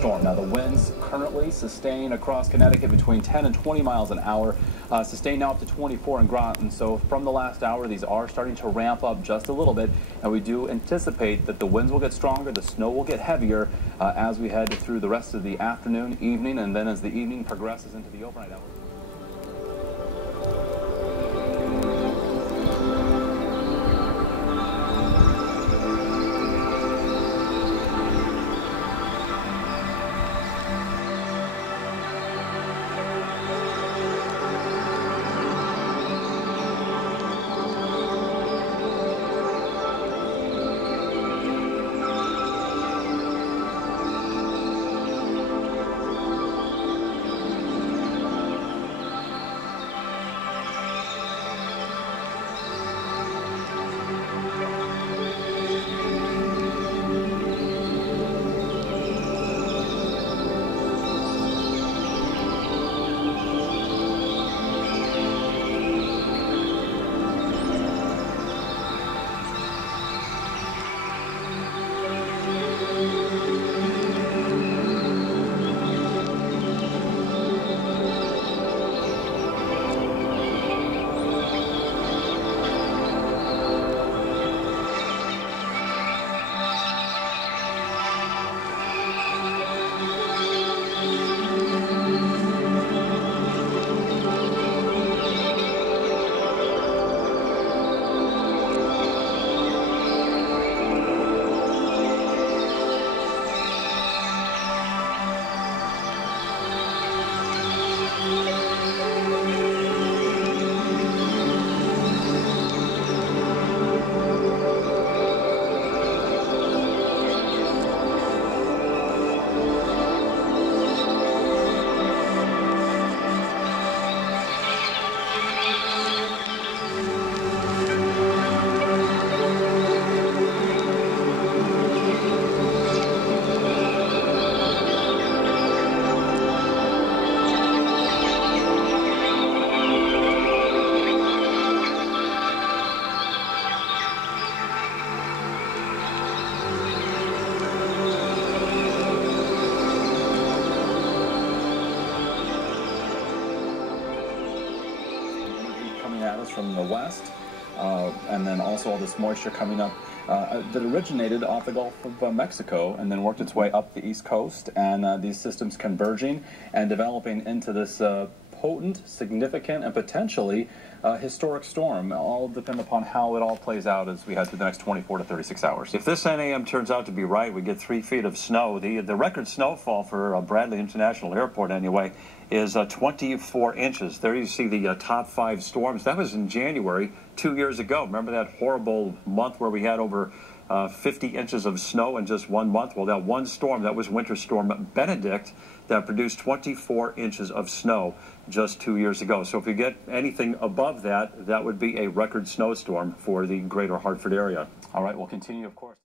storm. Now, the winds currently sustain across Connecticut between 10 and 20 miles an hour, sustain now up to 24 in Groton. So from the last hour, these are starting to ramp up just a little bit, and we do anticipate that the winds will get stronger, the snow will get heavier as we head through the rest of the afternoon, evening, and then as the evening progresses into the overnight hours. At us from the west, and then also all this moisture coming up that originated off the Gulf of Mexico and then worked its way up the East Coast, and these systems converging and developing into this potent, significant, and potentially historic storm. All depend upon how it all plays out as we head through the next 24 to 36 hours. If this NAM turns out to be right, we get 3 feet of snow. The record snowfall for Bradley International Airport, anyway, is 24 inches. There you see the top 5 storms. That was in January 2 years ago. Remember that horrible month where we had over 50 inches of snow in just 1 month? Well, that one storm, that was Winter Storm Benedict, that produced 24 inches of snow just 2 years ago. So if you get anything above that, that would be a record snowstorm for the greater Hartford area. All right, we'll continue, of course.